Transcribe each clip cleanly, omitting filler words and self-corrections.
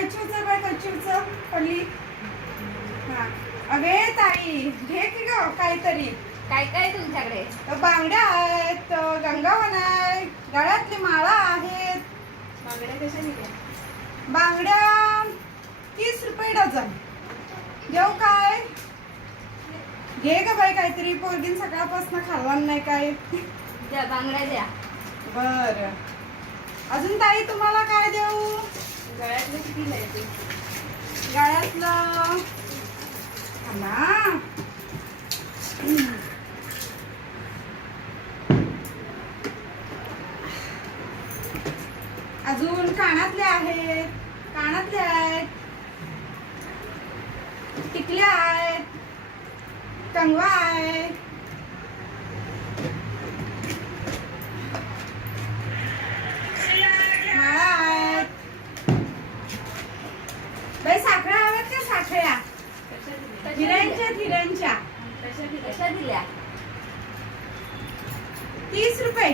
कच्चूचं bye कच्चूचं पडली. हा अगे ताई घे की ग काहीतरी. काय काय तुमच्याकडे? बांगड्या आहेत, गंगावन आहे, गळ्यातली माळा आहेत. बांगड्या कशा निघल्या? बांगड्या 30 रुपये डझन. घेऊ काय? घे ग बाई काहीतरी. पोरगीन सकाळपासून खाल्लं नाही काय. द्या बांगड्या द्या. बर अजून ताई तुम्हाला काय देऊ? गळ्यातलं कितीला आहे ते? गळ्यातलं ना अजून कानातले आहेत, कानातले आहेत, टिकल्या आहेत, कंगवा आहे, माळा आहेत. बाई साखळ्या हव्यात का? साखळ्या हिऱ्यांच्या हिऱ्यांच्या कशा दिल्या? 30 रुपये.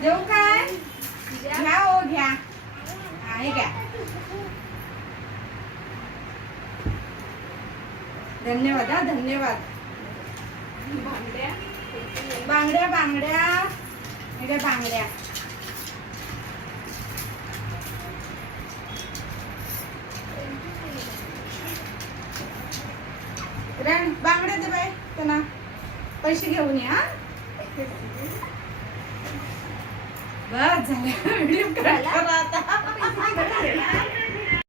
देऊ काय? घ्या हो घ्या. हा हे घ्या. धन्यवाद हा धन्यवाद. बांगड्या बांगड्या हे घ्या बांगड्या. बांगड्या दे बाई त्यांना. पैसे घेऊन या. बस झालं. व्हिडिओ करा आता.